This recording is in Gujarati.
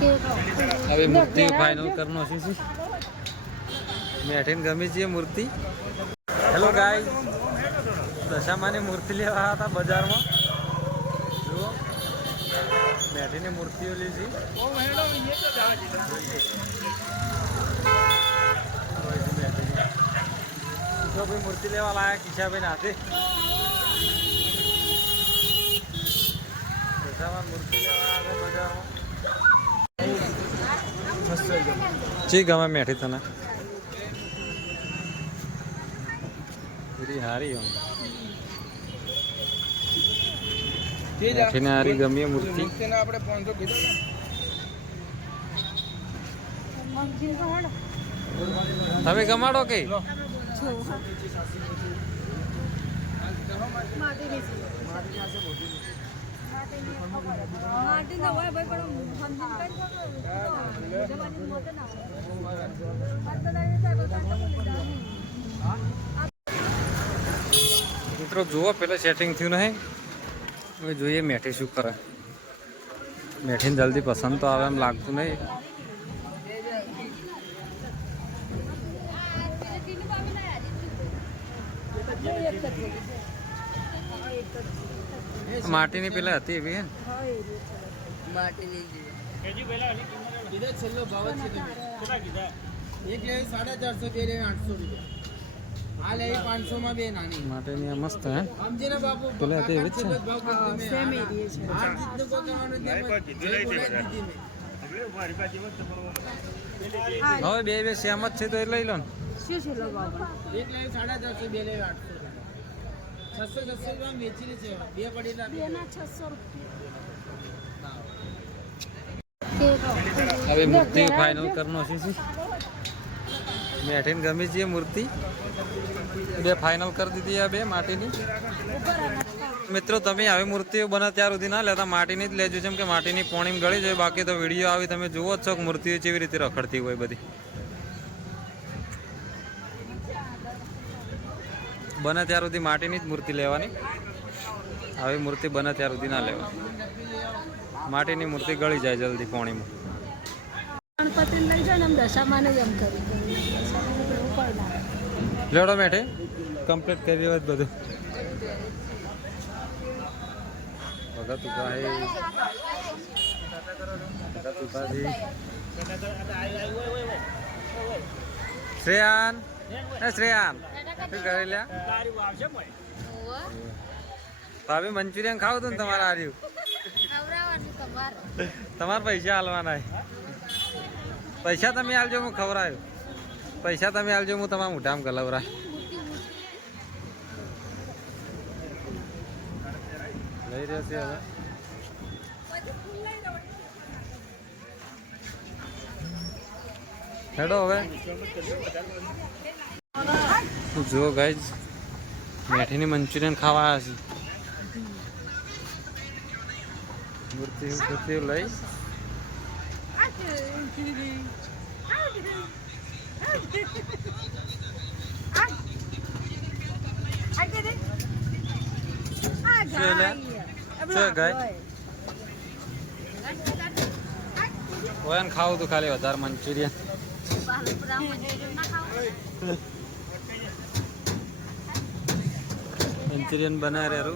હવે મૂર્તિ ફાઇનલ કરનો છે જી ગમે છે મૂર્તિ. હેલો ગાય દશામાની મૂર્તિ લેવા હતા બજારમાં. જુઓ. મેઠીની મૂર્તિઓ લીધી કિશોરભાઈ મૂર્તિ લેવા લાયા કિશાભાઈ હાથે. દશામાં મૂર્તિ લેવા આવ્યા બજારમાં. જી ગમે મેઠી તને. હારી મેઠીને હારી ગમી મૂર્તિ. આપણે પાંચસો કીધું તમે ગમાડો કે? મિત્રો જુઓ પેલા સેટિંગ થયું નહીં. હવે જોઈએ મેઠી શું કરે. મેઠીને જલ્દી પસંદ તો આવે એમ લાગતું નહીં. માટીની પેલા હતી એવી હે ને? કીધા છેલ્લો ભાવ જ છે એક લેવી સાડા ચારસો બે લેવી આઠસો રૂપિયા. આ લેવી પાંચસો માં બે નાની. આ મસ્ત હે? બાપુ પેલા તો છે આ. હવે. બે બે સેમ જ છે તો એ લઈ લો ને. એક લેવી સાડા ચારસો બે લેવી આઠસો છસો છસો રૂપિયા વેચી છે. બે પડેલા. હવે મૂર્તિ ફાઇનલ કરનો છે જી. મેઠીને ગમી છે મૂર્તિ. બે ફાઇનલ કરી દીધી આ બે માટીની. મિત્રો તમે આવી મૂર્તિઓ બને ત્યાર સુધી ના લેતા માટીની જ લેજો જેમ કે માટીની પોણીમ ગળી જાય બાકી તો વીડિયો આવી તમે જુઓ જ છો કે મૂર્તિઓ કેવી રીતે રખડતી હોય બધી. બને ત્યાર સુધી માટીની જ મૂર્તિ લેવાની. આવી મૂર્તિ બને ત્યાર સુધી ના લેવાની. માટીની મૂર્તિ ગળી જાય જલ્દી પોણીમાં. ગણપતિ લઈ જાય ને આમ દશામાને જ એમ કરી લેવડો મેઠે. કમ્પ્લીટ કરી દેવા બધું. ભગત ઊભા ભગત ઉભાજી શ્રેયાન. એ શ્રેયાન. શું કરી લ્યા? ભાભી મંચુરિયન ખાવ તું ને તમારે હાર્યું. તમારે. પૈસા હાલવાના. પૈસા તમે આલજો હું ખવડાવ્યું. પૈસા તમે આલજો હું તમારા મોઢામાં ગલવરા. લઈ રહ્યો છે હવે. હેડો હવે. જો જ મેઠીની મંચુરિયન ખાવા આવ્યા છે મૂર્તિ લઈ. ઓયન ખાવું તું ખાલી વધારે મંચુરિયન. મંચુરિયન બનાવે રે.